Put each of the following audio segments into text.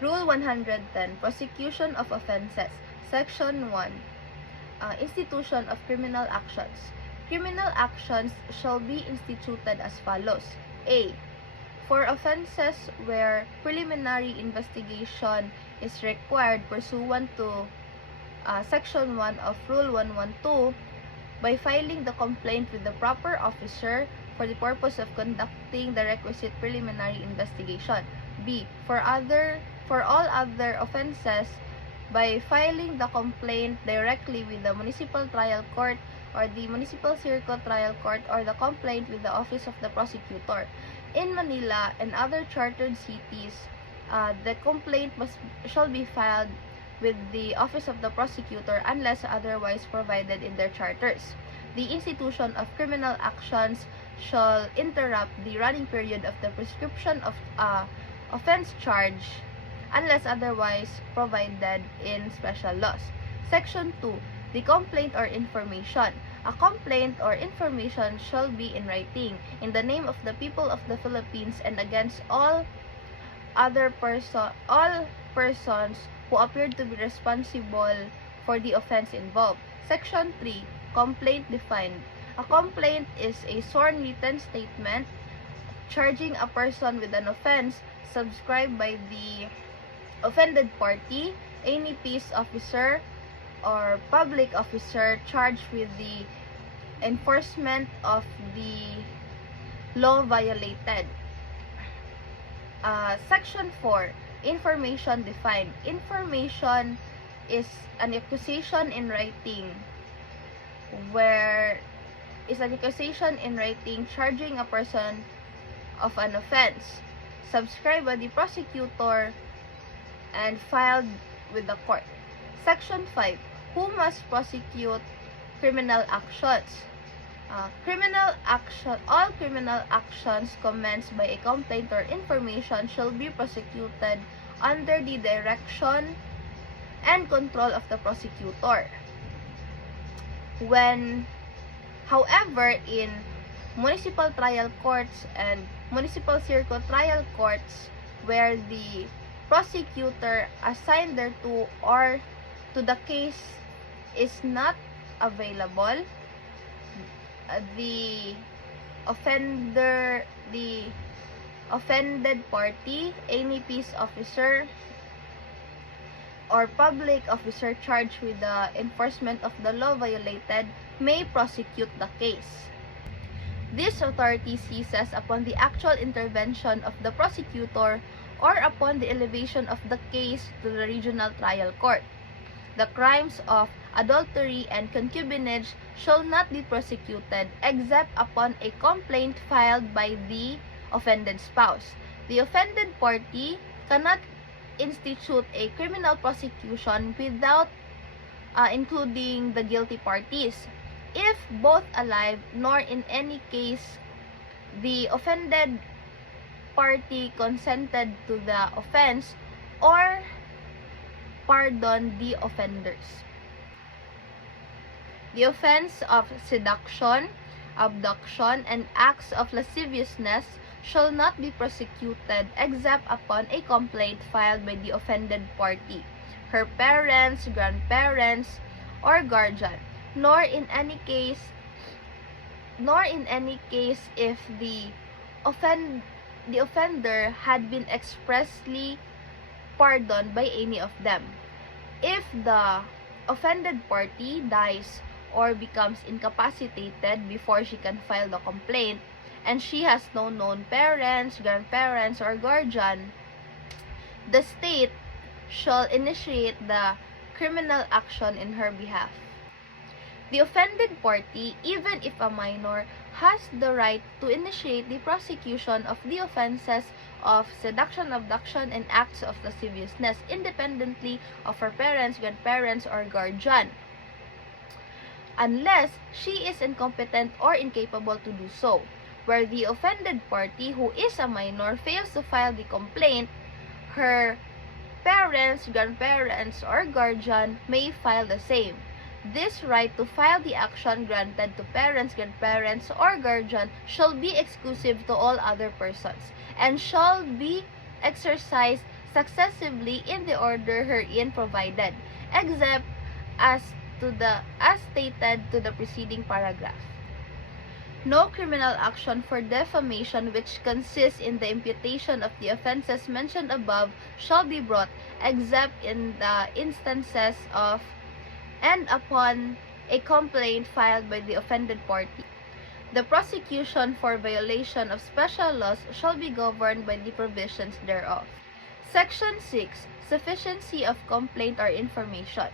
Rule 110, Prosecution of Offenses. Section 1, Institution of Criminal Actions. Criminal actions shall be instituted as follows. A. For offenses where preliminary investigation is required pursuant to Section 1 of Rule 112, by filing the complaint with the proper officer for the purpose of conducting the requisite preliminary investigation. B. For all other offenses, by filing the complaint directly with the municipal trial court or the municipal circuit trial court, or the complaint with the office of the prosecutor. In Manila and other chartered cities, the complaint shall be filed with the office of the prosecutor unless otherwise provided in their charters. The institution of criminal actions shall interrupt the running period of the prescription of offense charge unless otherwise provided in special laws. Section 2. The complaint or information. A complaint or information shall be in writing, in the name of the people of the Philippines and against all persons who appeared to be responsible for the offense involved. Section 3. Complaint defined. A complaint is a sworn written statement charging a person with an offense subscribed by the offended party, any peace officer, or public officer charged with the enforcement of the law violated. Section 4. Information defined. Information is an accusation in writing charging a person of an offense, subscribed by the prosecutor and filed with the court. Section 5. Who must prosecute criminal actions? All criminal actions commenced by a complaint or information shall be prosecuted under the direction and control of the prosecutor. However, in municipal trial courts and municipal circuit trial courts where the prosecutor assigned thereto or to the case is not available, the offended party, any peace officer or public officer charged with the enforcement of the law violated may prosecute the case. This authority ceases upon the actual intervention of the prosecutor or upon the elevation of the case to the regional trial court. The crimes of adultery and concubinage shall not be prosecuted except upon a complaint filed by the offended spouse. The offended party cannot institute a criminal prosecution without including the guilty parties. If both alive, nor in any case the offended party consented to the offense or pardon the offenders. The offense of seduction, abduction, and acts of lasciviousness shall not be prosecuted except upon a complaint filed by the offended party, her parents, grandparents, or guardian, nor in any case if the offender had been expressly pardoned by any of them. If the offended party dies or becomes incapacitated before she can file the complaint, and she has no known parents, grandparents, or guardian, the state shall initiate the criminal action in her behalf. The offended party, even if a minor, has the right to initiate the prosecution of the offenses of seduction, abduction, and acts of lasciviousness independently of her parents, grandparents, or guardian, unless she is incompetent or incapable to do so. Where the offended party, who is a minor, fails to file the complaint, her parents, grandparents, or guardian may file the same. This right to file the action granted to parents, grandparents, or guardian shall be exclusive to all other persons and shall be exercised successively in the order herein provided, except as stated to the preceding paragraph. No criminal action for defamation which consists in the imputation of the offenses mentioned above shall be brought, except in the instances of and upon a complaint filed by the offended party. The prosecution for violation of special laws shall be governed by the provisions thereof. Section 6. Sufficiency of complaint or information.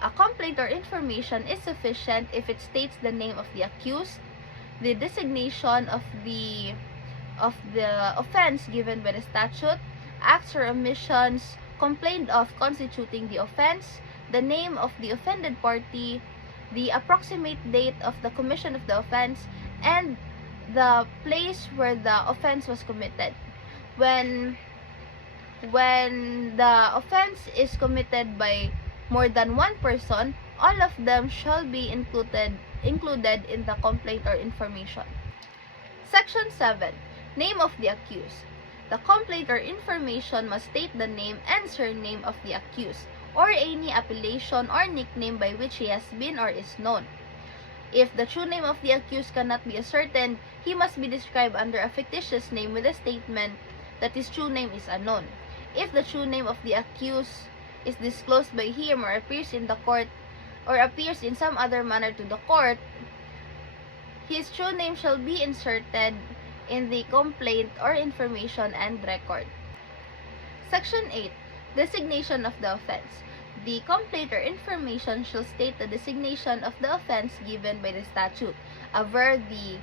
A complaint or information is sufficient if it states the name of the accused, the designation of the offense given by the statute, acts or omissions complained of constituting the offense, the name of the offended party, the approximate date of the commission of the offense, and the place where the offense was committed. When the offense is committed by more than one person, all of them shall be included in the complaint or information. Section 7. Name of the accused. The complaint or information must state the name and surname of the accused, or any appellation or nickname by which he has been or is known. If the true name of the accused cannot be ascertained, he must be described under a fictitious name with a statement that his true name is unknown. If the true name of the accused is disclosed by him or appears in the court or appears in some other manner to the court, his true name shall be inserted in the complaint or information and record. Section 8. Designation of the offense. The complaint or information shall state the designation of the offense given by the statute, aver the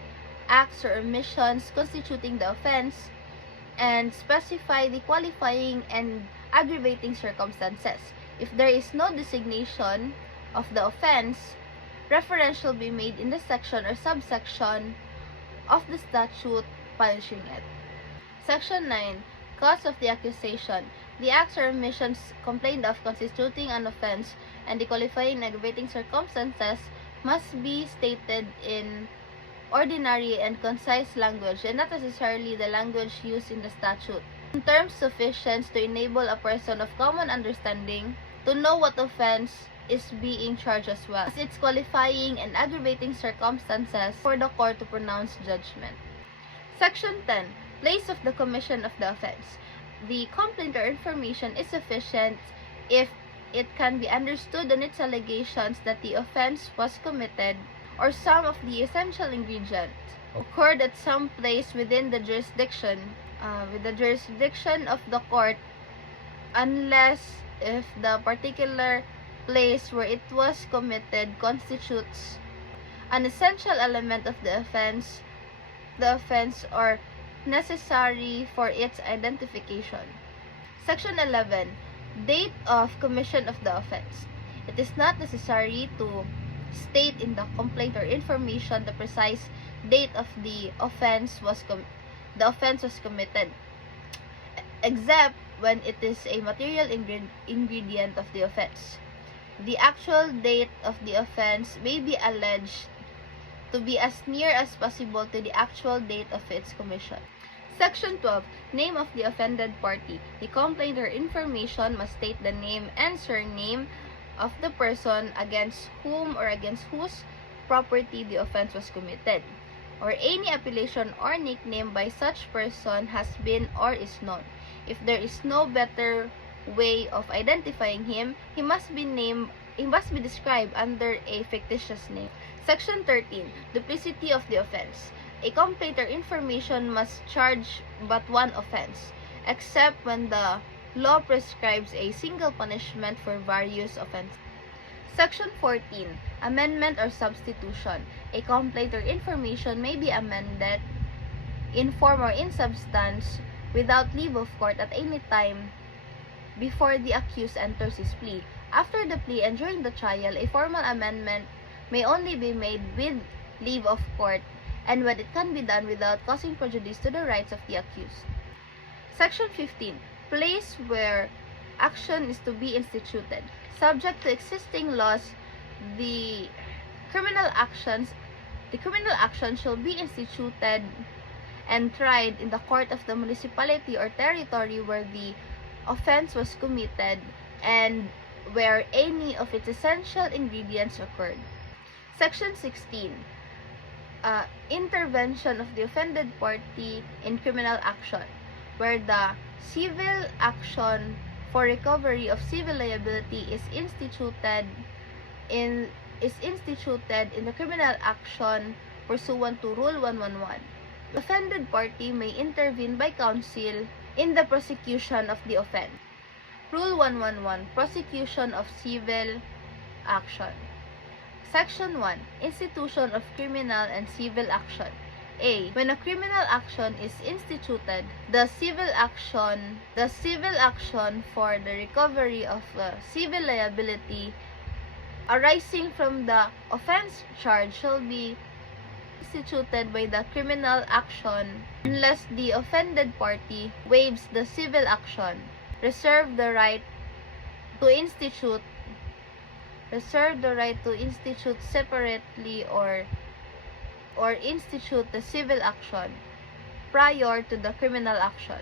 acts or omissions constituting the offense, and specify the qualifying and aggravating circumstances. If there is no designation of the offense, reference shall be made in the section or subsection of the statute punishing it. Section 9. Cause of the accusation. The acts or omissions complained of constituting an offense and the qualifying and aggravating circumstances must be stated in ordinary and concise language and not necessarily the language used in the statute, in terms sufficient to enable a person of common understanding to know what offense is being charged as well as its qualifying and aggravating circumstances for the court to pronounce judgment. Section 10. Place of the commission of the offense. The complaint or information is sufficient if it can be understood on its allegations that the offense was committed or some of the essential ingredients occurred at some place within the jurisdiction of the court, unless if the particular place where it was committed constitutes an essential element of the offense or necessary for its identification. Section 11. Date of commission of the offense. It is not necessary to state in the complaint or information the precise date of the offense was committed, except when it is a material ingredient of the offense. The actual date of the offense may be alleged to be as near as possible to the actual date of its commission. Section 12. Name of the offended party. The complaint or information must state the name and surname of the person against whom or against whose property the offense was committed, or any appellation or nickname by such person has been or is known. If there is no better way of identifying him, he must be described under a fictitious name. Section 13. Duplicity of the offense. A complaint or information must charge but one offense, except when the law prescribes a single punishment for various offenses. Section 14. Amendment or substitution. A complaint or information may be amended in form or in substance without leave of court at any time before the accused enters his plea. After the plea and during the trial, a formal amendment may only be made with leave of court and when it can be done without causing prejudice to the rights of the accused. Section 15. Place where action is to be instituted. Subject to existing laws, the criminal action shall be instituted and tried in the court of the municipality or territory where the offense was committed and where any of its essential ingredients occurred. Section 16. Intervention of the offended party in criminal action, where the civil action for recovery of civil liability is instituted in the criminal action pursuant to Rule 111. The offended party may intervene by counsel in the prosecution of the offense. Rule 111. Prosecution of civil action. Section 1. Institution of criminal and civil action. A. When a criminal action is instituted, the civil action for the recovery of civil liability arising from the offense charge shall be instituted by the criminal action unless the offended party waives the civil action, reserve the right to institute separately or institute the civil action prior to the criminal action.